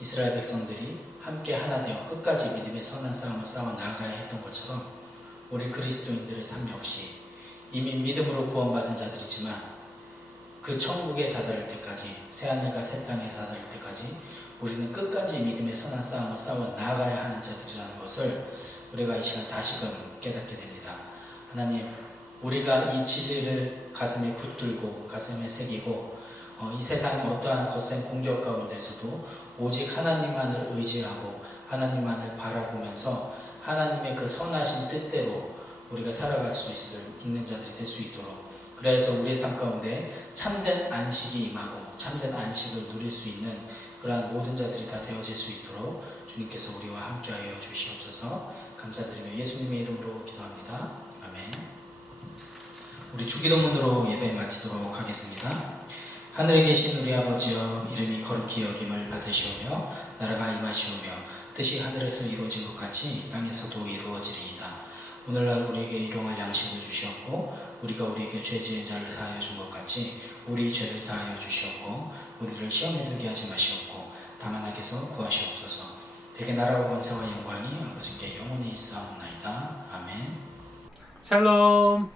이스라엘 백성들이 함께 하나 되어 끝까지 믿음의 선한 싸움을 싸워 나아가야 했던 것처럼 우리 그리스도인들의 삶 역시 이미 믿음으로 구원받은 자들이지만 그 천국에 다다를 때까지, 새하늘과 새 땅에 다다를 때까지 우리는 끝까지 믿음의 선한 싸움을 싸워 나아가야 하는 자들이라는 것을 우리가 이 시간 다시금 깨닫게 됩니다. 하나님, 우리가 이 진리를 가슴에 붙들고 가슴에 새기고 이 세상의 어떠한 거센 공격 가운데서도 오직 하나님만을 의지하고 하나님만을 바라보면서 하나님의 그 선하신 뜻대로 우리가 살아갈 수 있는 자들이 될 수 있도록, 그래서 우리의 삶 가운데 참된 안식이 임하고 참된 안식을 누릴 수 있는 그러한 모든 자들이 다 되어질 수 있도록 주님께서 우리와 함께하여 주시옵소서. 감사드리며 예수님의 이름으로 기도합니다. 아멘. 우리 주기도문으로 예배 마치도록 하겠습니다. 하늘에 계신 우리 아버지여, 이름이 거룩히 여김을 받으시오며 나라가 임하시오며 뜻이 하늘에서 이루어진 것 같이 땅에서도 이루어지리이다. 오늘날 우리에게 일용할 양식을 주시옵고 우리가 우리에게 죄 지은 자를 사하여 준 것 같이 우리 죄를 사하여 주시옵고 우리를 시험에 들게 하지 마시옵고 다만 악에서 구하시옵소서. 대개 나라와 권세와 영광이 아버지께 영원히 있사옵나이다. 아멘. 샬롬.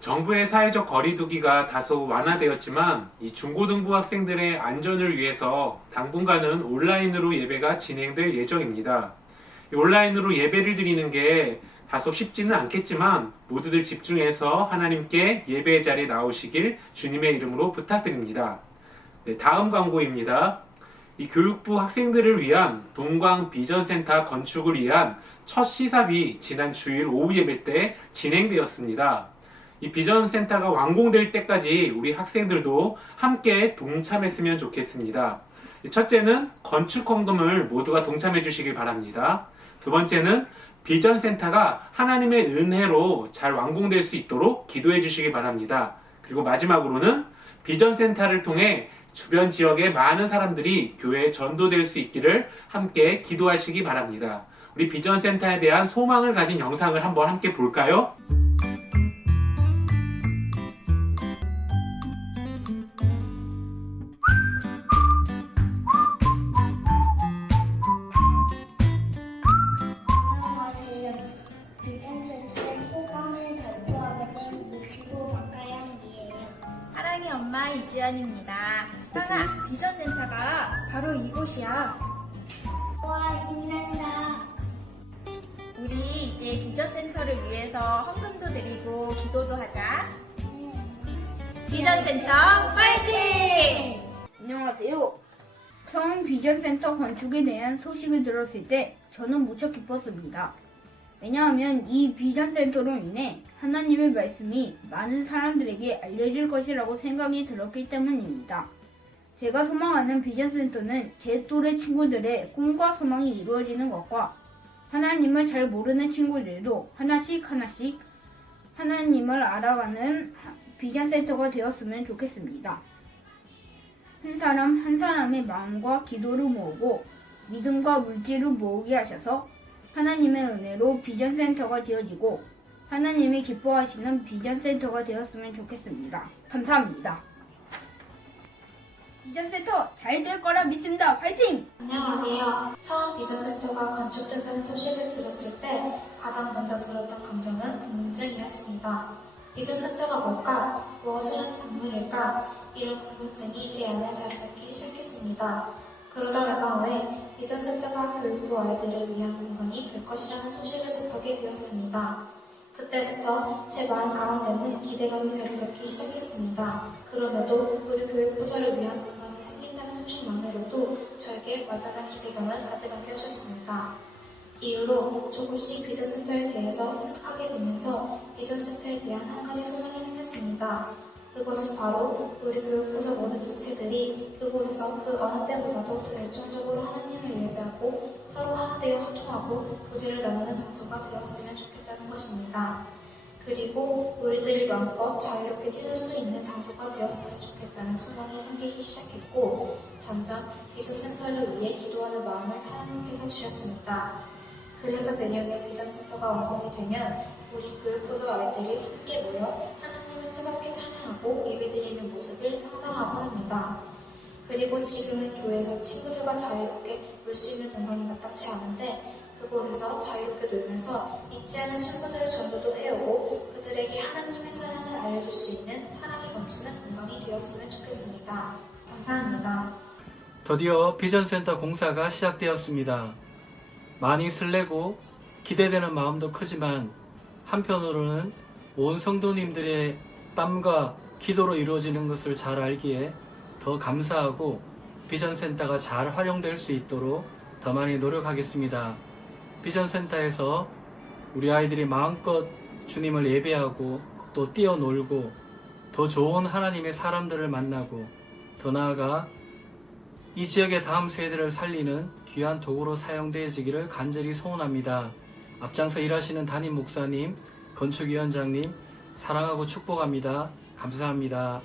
정부의 사회적 거리두기가 다소 완화되었지만 이 중고등부 학생들의 안전을 위해서 당분간은 온라인으로 예배가 진행될 예정입니다. 이 온라인으로 예배를 드리는 게 다소 쉽지는 않겠지만 모두들 집중해서 하나님께 예배의 자리에 나오시길 주님의 이름으로 부탁드립니다. 네, 다음 광고입니다. 이 교육부 학생들을 위한 동광 비전센터 건축을 위한 첫 시삽이 지난 주일 오후 예배 때 진행되었습니다. 이 비전센터가 완공될 때까지 우리 학생들도 함께 동참했으면 좋겠습니다. 첫째는 건축 헌금을 모두가 동참해 주시길 바랍니다. 두 번째는 비전센터가 하나님의 은혜로 잘 완공될 수 있도록 기도해 주시길 바랍니다. 그리고 마지막으로는 비전센터를 통해 주변 지역의 많은 사람들이 교회에 전도될 수 있기를 함께 기도하시기 바랍니다. 우리 비전센터에 대한 소망을 가진 영상을 한번 함께 볼까요? 사랑의 엄마 이주연입니다. 사나 비전센터가 바로 이곳이야. 와, 힘낸다. 우리 이제 비전센터를 위해서 헌금도 드리고 기도도 하자. 비전센터 화이팅! 안녕하세요. 처음 비전센터 건축에 대한 소식을 들었을 때 저는 무척 기뻤습니다. 왜냐하면 이 비전센터로 인해 하나님의 말씀이 많은 사람들에게 알려질 것이라고 생각이 들었기 때문입니다. 제가 소망하는 비전센터는 제 또래 친구들의 꿈과 소망이 이루어지는 것과 하나님을 잘 모르는 친구들도 하나씩 하나님을 알아가는 비전센터가 되었으면 좋겠습니다. 한 사람 한 사람의 마음과 기도를 모으고 믿음과 물질을 모으게 하셔서 하나님의 은혜로 비전센터가 지어지고 하나님이 기뻐하시는 비전센터가 되었으면 좋겠습니다. 감사합니다. 비전센터 잘 될 거라 믿습니다. 화이팅! 안녕하세요. 처음 비전센터가 건축된다는 소식을 들었을 때 가장 먼저 들었던 감정은 궁금증이었습니다. 비전센터가 뭘까? 무엇을 하는 건물일까? 이런 궁금증이 제 안에 자리 잡기 시작했습니다. 그러다 얼마 후에 비전센터가 교육부 아이들을 위한 공간이 될 것이라는 소식을 접하게 되었습니다. 그때부터 제 마음 가운데는 기대감이 자리 잡기 시작했습니다. 그럼에도 우리 교육부자를 위한 공간이 생긴다는 소식만으로도 저에게 막연한 기대감을 가득 안겨주었습니다. 이후로 조금씩 비전센터에 대해서 생각하게 되면서 비전센터에 대한 한 가지 소망이 생겼습니다. 그것은 바로 우리 교육부서 모든 지체들이 그곳에서 그 어느 때보다도 더 열정적으로 하나님을 예배하고 서로 하나 되어 소통하고 교제를 나누는 장소가 되었으면 좋겠다는 것입니다. 그리고 우리들이 마음껏 자유롭게 뛰놀 수 있는 장소가 되었으면 좋겠다는 소망이 생기기 시작했고 점점 비전센터를 위해 기도하는 마음을 하나님께서 주셨습니다. 그래서 내년에 비전센터가 완공이 되면 우리 교육부서 아이들이 함께 모여 하나님을 뜨겁게 찬양하고 예배드리는 모습을 상상하곤 합니다. 그리고 지금은 교회에서 친구들과 자유롭게 놀 수 있는 공간이 마땅치 않은데 그곳에서 자유롭게 놀면서 잊지 않은 친구들의 전도도 해오고 그들에게 하나님의 사랑을 알려줄 수 있는 사랑이 넘치는 공간이 되었으면 좋겠습니다. 감사합니다. 드디어 비전센터 공사가 시작되었습니다. 많이 설레고 기대되는 마음도 크지만 한편으로는 온 성도님들의 땀과 기도로 이루어지는 것을 잘 알기에 더 감사하고 비전센터가 잘 활용될 수 있도록 더 많이 노력하겠습니다. 비전센터에서 우리 아이들이 마음껏 주님을 예배하고 또 뛰어놀고 더 좋은 하나님의 사람들을 만나고 더 나아가 이 지역의 다음 세대를 살리는 귀한 도구로 사용되어지기를 간절히 소원합니다. 앞장서 일하시는 담임 목사님, 건축위원장님 사랑하고 축복합니다. 감사합니다.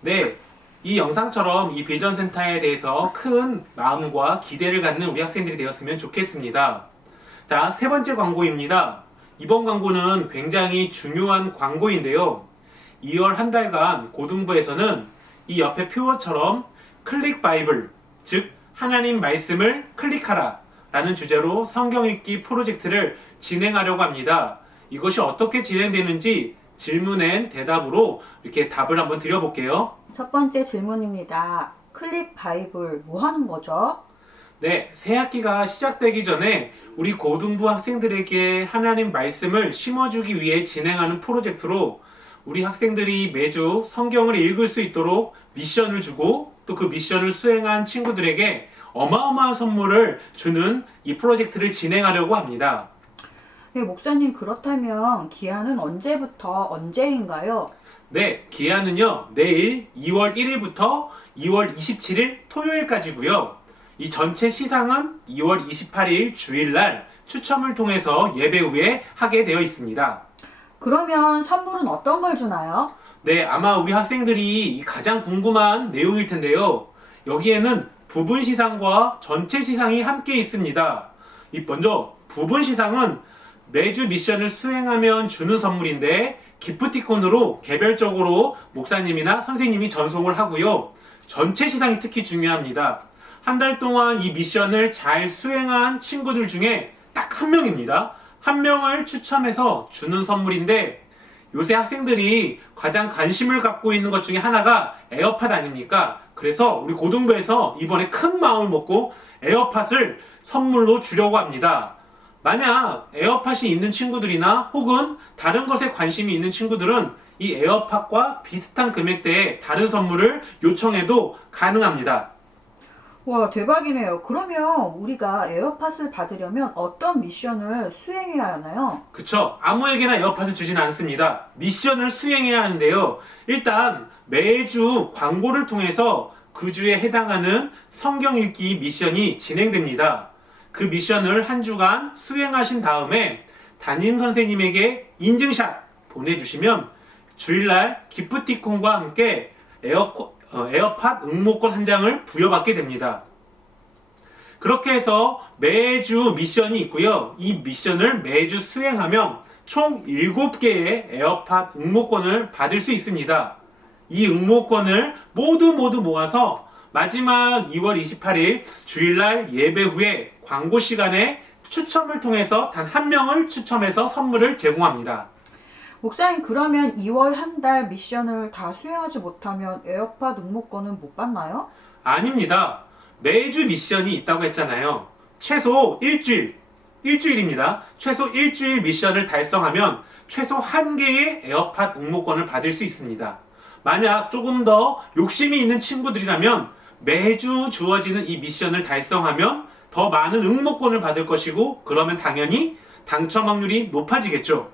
네, 이 영상처럼 이 비전센터에 대해서 큰 마음과 기대를 갖는 우리 학생들이 되었으면 좋겠습니다. 자, 세 번째 광고입니다. 이번 광고는 굉장히 중요한 광고인데요. 2월 한 달간 고등부에서는 이 옆에 표어처럼 클릭 바이블, 즉 하나님 말씀을 클릭하라 라는 주제로 성경 읽기 프로젝트를 진행하려고 합니다. 이것이 어떻게 진행되는지 질문엔 대답으로 이렇게 답을 한번 드려볼게요. 첫 번째 질문입니다. 클릭 바이블 뭐 하는 거죠? 네, 새 학기가 시작되기 전에 우리 고등부 학생들에게 하나님 말씀을 심어주기 위해 진행하는 프로젝트로 우리 학생들이 매주 성경을 읽을 수 있도록 미션을 주고 또 그 미션을 수행한 친구들에게 어마어마한 선물을 주는 이 프로젝트를 진행하려고 합니다. 네, 목사님 그렇다면 기한은 언제부터 언제인가요? 네, 기한은요 내일 2월 1일부터 2월 27일 토요일까지고요. 이 전체 시상은 2월 28일 주일날 추첨을 통해서 예배 후에 하게 되어 있습니다. 그러면 선물은 어떤 걸 주나요? 네, 아마 우리 학생들이 가장 궁금한 내용일 텐데요. 여기에는 부분 시상과 전체 시상이 함께 있습니다. 먼저 부분 시상은 매주 미션을 수행하면 주는 선물인데 기프티콘으로 개별적으로 목사님이나 선생님이 전송을 하고요. 전체 시상이 특히 중요합니다. 한 달 동안 이 미션을 잘 수행한 친구들 중에 딱 한 명입니다. 한 명을 추첨해서 주는 선물인데 요새 학생들이 가장 관심을 갖고 있는 것 중에 하나가 에어팟 아닙니까? 그래서 우리 고등부에서 이번에 큰 마음을 먹고 에어팟을 선물로 주려고 합니다. 만약 에어팟이 있는 친구들이나 혹은 다른 것에 관심이 있는 친구들은 이 에어팟과 비슷한 금액대의 다른 선물을 요청해도 가능합니다. 와, 대박이네요. 그러면 우리가 에어팟을 받으려면 어떤 미션을 수행해야 하나요? 그쵸? 아무에게나 에어팟을 주진 않습니다. 미션을 수행해야 하는데요. 일단 매주 광고를 통해서 그 주에 해당하는 성경 읽기 미션이 진행됩니다. 그 미션을 한 주간 수행하신 다음에 담임 선생님에게 인증샷 보내주시면 주일날 기프티콘과 함께 에어팟 응모권 한 장을 부여받게 됩니다. 그렇게 해서 매주 미션이 있고요. 이 미션을 매주 수행하면 총 7개의 에어팟 응모권을 받을 수 있습니다. 이 응모권을 모두 모아서 마지막 2월 28일 주일날 예배 후에 광고 시간에 추첨을 통해서 단 한 명을 추첨해서 선물을 제공합니다. 목사님 그러면 2월 한 달 미션을 다 수행하지 못하면 에어팟 응모권은 못 받나요? 아닙니다. 매주 미션이 있다고 했잖아요. 최소 일주일입니다. 최소 일주일 미션을 달성하면 최소 1개의 에어팟 응모권을 받을 수 있습니다. 만약 조금 더 욕심이 있는 친구들이라면 매주 주어지는 이 미션을 달성하면 더 많은 응모권을 받을 것이고 그러면 당연히 당첨 확률이 높아지겠죠.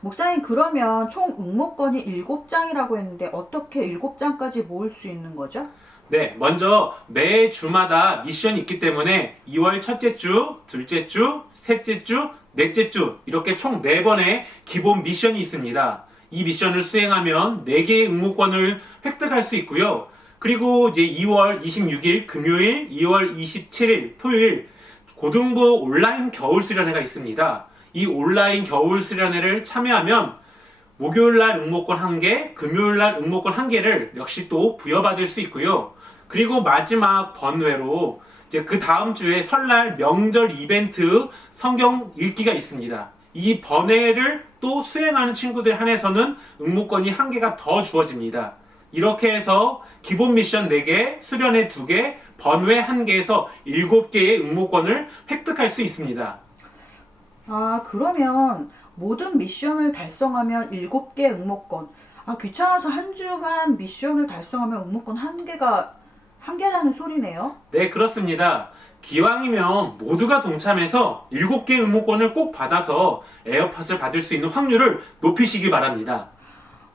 목사님, 그러면 총 응모권이 7장이라고 했는데 어떻게 7장까지 모을 수 있는 거죠? 네, 먼저 매 주마다 미션이 있기 때문에 2월 첫째 주, 둘째 주, 셋째 주, 넷째 주 이렇게 총 4번의 기본 미션이 있습니다. 이 미션을 수행하면 4개의 응모권을 획득할 수 있고요. 그리고 이제 2월 26일 금요일, 2월 27일 토요일 고등부 온라인 겨울 수련회가 있습니다. 이 온라인 겨울 수련회를 참여하면 목요일날 응모권 1개, 금요일날 응모권 1개를 역시 또 부여받을 수 있고요. 그리고 마지막 번외로 이제 그 다음 주에 설날 명절 이벤트 성경 읽기가 있습니다. 이 번외를 또 수행하는 친구들 한해서는 응모권이 1개가 더 주어집니다. 이렇게 해서 기본 미션 4개, 수련회 2개, 번외 1개에서 7개의 응모권을 획득할 수 있습니다. 아, 그러면 모든 미션을 달성하면 7개 응모권. 아, 귀찮아서 한 주만 미션을 달성하면 응모권 1개라는 소리네요. 네, 그렇습니다. 기왕이면 모두가 동참해서 7개 응모권을 꼭 받아서 에어팟을 받을 수 있는 확률을 높이시기 바랍니다.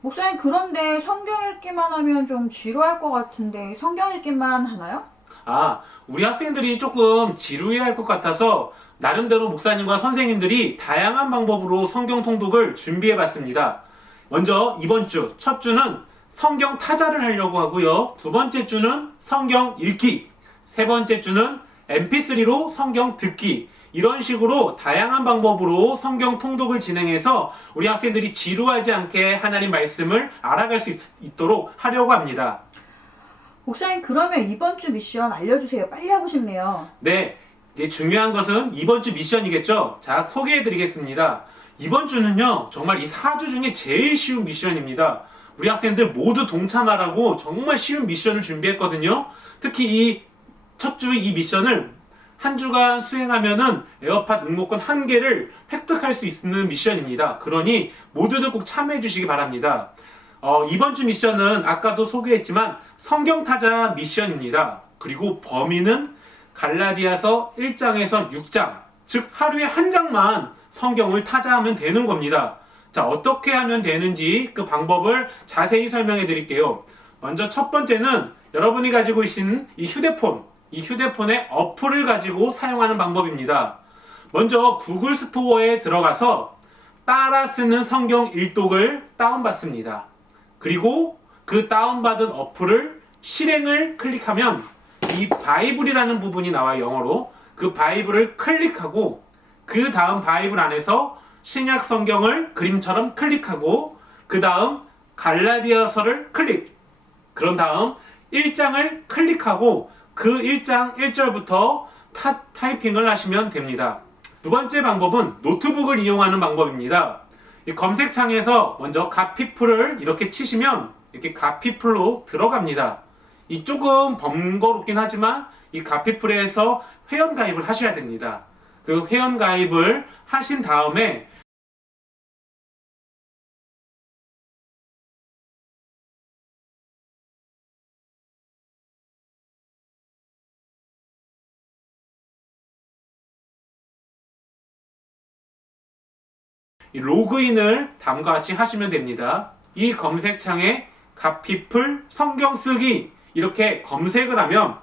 목사님, 그런데 성경 읽기만 하면 좀 지루할 것 같은데 성경 읽기만 하나요? 아, 우리 학생들이 조금 지루해할 것 같아서 나름대로 목사님과 선생님들이 다양한 방법으로 성경 통독을 준비해 봤습니다. 먼저 이번 주, 첫 주는 성경 타자를 하려고 하고요. 두 번째 주는 성경 읽기, 세 번째 주는 mp3로 성경 듣기, 이런 식으로 다양한 방법으로 성경 통독을 진행해서 우리 학생들이 지루하지 않게 하나님 말씀을 알아갈 수 있도록 하려고 합니다. 목사님, 그러면 이번 주 미션 알려주세요. 빨리 하고 싶네요. 네, 이제 중요한 것은 이번 주 미션이겠죠? 자, 소개해 드리겠습니다. 이번 주는요, 정말 이 4주 중에 제일 쉬운 미션입니다. 우리 학생들 모두 동참하라고 정말 쉬운 미션을 준비했거든요. 특히 이 첫 주 이 미션을 한 주간 수행하면은 에어팟 응모권 1개를 획득할 수 있는 미션입니다. 그러니 모두들 꼭 참여해 주시기 바랍니다. 이번 주 미션은 아까도 소개했지만 성경 타자 미션입니다. 그리고 범위는 갈라디아서 1장에서 6장, 즉 하루에 한 장만 성경을 타자하면 되는 겁니다. 자, 어떻게 하면 되는지 그 방법을 자세히 설명해 드릴게요. 먼저 첫 번째는 여러분이 가지고 계신 이 휴대폰의 어플을 가지고 사용하는 방법입니다. 먼저 구글 스토어에 들어가서 따라 쓰는 성경 일독을 다운받습니다. 그리고 그 다운받은 어플을 실행을 클릭하면 이 바이블이라는 부분이 나와요, 영어로. 그 바이블을 클릭하고 그 다음 바이블 안에서 신약 성경을 그림처럼 클릭하고 그 다음 갈라디아서를 클릭, 그런 다음 1장을 클릭하고 그 1장 1절부터 타이핑을 하시면 됩니다. 두 번째 방법은 노트북을 이용하는 방법입니다. 이 검색창에서 먼저 갓피플을 이렇게 치시면 이렇게 갓피플로 들어갑니다. 이 조금 번거롭긴 하지만 이 갓피플에서 회원가입을 하셔야 됩니다. 그 회원가입을 하신 다음에 이 로그인을 다음과 같이 하시면 됩니다. 이 검색창에 갓피플 성경 쓰기 이렇게 검색을 하면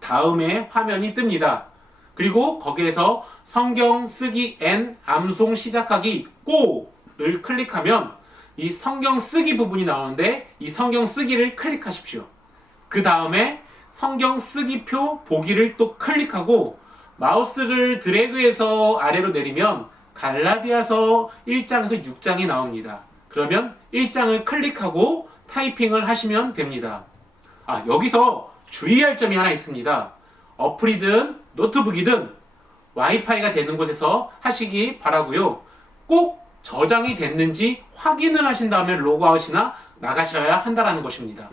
다음에 화면이 뜹니다. 그리고 거기에서 성경 쓰기 앤 암송 시작하기 고를 클릭하면 이 성경 쓰기 부분이 나오는데 이 성경 쓰기를 클릭하십시오. 그 다음에 성경 쓰기표 보기를 또 클릭하고 마우스를 드래그해서 아래로 내리면 갈라디아서 1장에서 6장이 나옵니다. 그러면 1장을 클릭하고 타이핑을 하시면 됩니다. 여기서 주의할 점이 하나 있습니다. 어플이든 노트북이든 와이파이가 되는 곳에서 하시기 바라고요. 꼭 저장이 됐는지 확인을 하신 다음에 로그아웃이나 나가셔야 한다는 것입니다.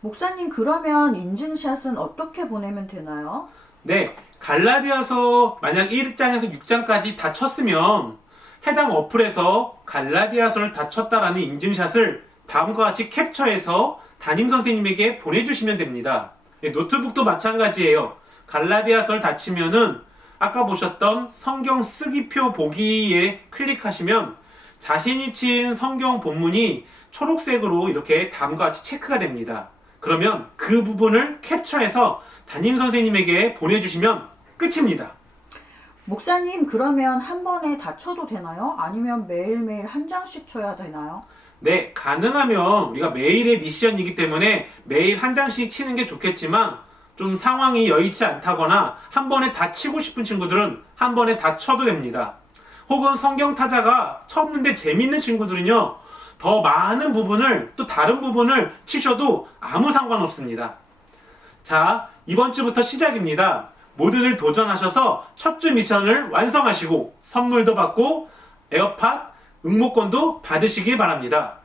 목사님, 그러면 인증샷은 어떻게 보내면 되나요? 네, 갈라디아서 만약 1장에서 6장까지 다 쳤으면 해당 어플에서 갈라디아서를 다 쳤다라는 인증샷을 다음과 같이 캡처해서 담임선생님에게 보내주시면 됩니다. 노트북도 마찬가지예요. 갈라디아서를 다 치면은 아까 보셨던 성경 쓰기표 보기에 클릭하시면 자신이 친 성경 본문이 초록색으로 이렇게 다음과 같이 체크가 됩니다. 그러면 그 부분을 캡처해서 담임 선생님에게 보내주시면 끝입니다. 목사님, 그러면 한 번에 다 쳐도 되나요? 아니면 매일매일 한 장씩 쳐야 되나요? 네, 가능하면 우리가 매일의 미션이기 때문에 매일 한 장씩 치는 게 좋겠지만 좀 상황이 여의치 않다거나 한 번에 다 치고 싶은 친구들은 한 번에 다 쳐도 됩니다. 혹은 성경 타자가 쳤는데 재밌는 친구들은요, 더 많은 부분을 또 다른 부분을 치셔도 아무 상관없습니다. 자, 이번 주부터 시작입니다. 모두들 도전하셔서 첫 주 미션을 완성하시고 선물도 받고 에어팟, 응모권도 받으시기 바랍니다.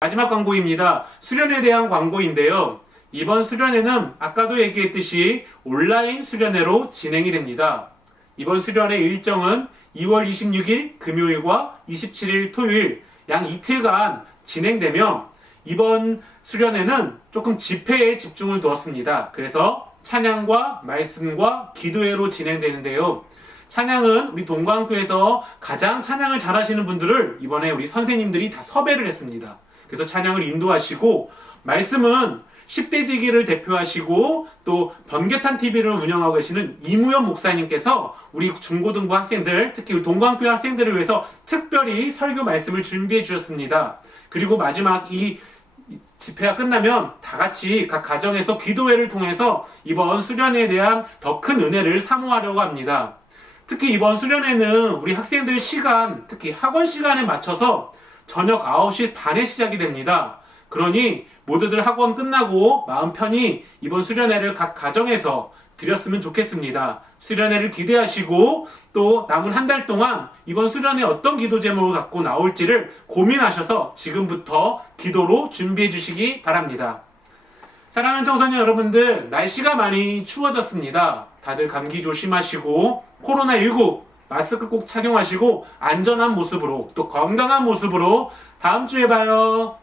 마지막 광고입니다. 수련회에 대한 광고인데요. 이번 수련회는 아까도 얘기했듯이 온라인 수련회로 진행이 됩니다. 이번 수련회 일정은 2월 26일 금요일과 27일 토요일 양 이틀간 진행되며 이번 수련회는 조금 집회에 집중을 두었습니다. 그래서 찬양과 말씀과 기도회로 진행되는데요. 찬양은 우리 동광교에서 가장 찬양을 잘하시는 분들을 이번에 우리 선생님들이 다 섭외를 했습니다. 그래서 찬양을 인도하시고, 말씀은 10대 지기를 대표하시고 또 번개탄 TV를 운영하고 계시는 이무현 목사님께서 우리 중고등부 학생들, 특히 우리 동광교 학생들을 위해서 특별히 설교 말씀을 준비해 주셨습니다. 그리고 마지막 이 집회가 끝나면 다 같이 각 가정에서 기도회를 통해서 이번 수련회에 대한 더 큰 은혜를 사모하려고 합니다. 특히 이번 수련회는 우리 학생들 시간, 특히 학원 시간에 맞춰서 저녁 9시 반에 시작이 됩니다. 그러니 모두들 학원 끝나고 마음 편히 이번 수련회를 각 가정에서 드렸으면 좋겠습니다. 수련회를 기대하시고 또 남은 한 달 동안 이번 수련회 어떤 기도 제목을 갖고 나올지를 고민하셔서 지금부터 기도로 준비해 주시기 바랍니다. 사랑하는 청소년 여러분들, 날씨가 많이 추워졌습니다. 다들 감기 조심하시고 코로나19 마스크 꼭 착용하시고 안전한 모습으로 또 건강한 모습으로 다음 주에 봐요.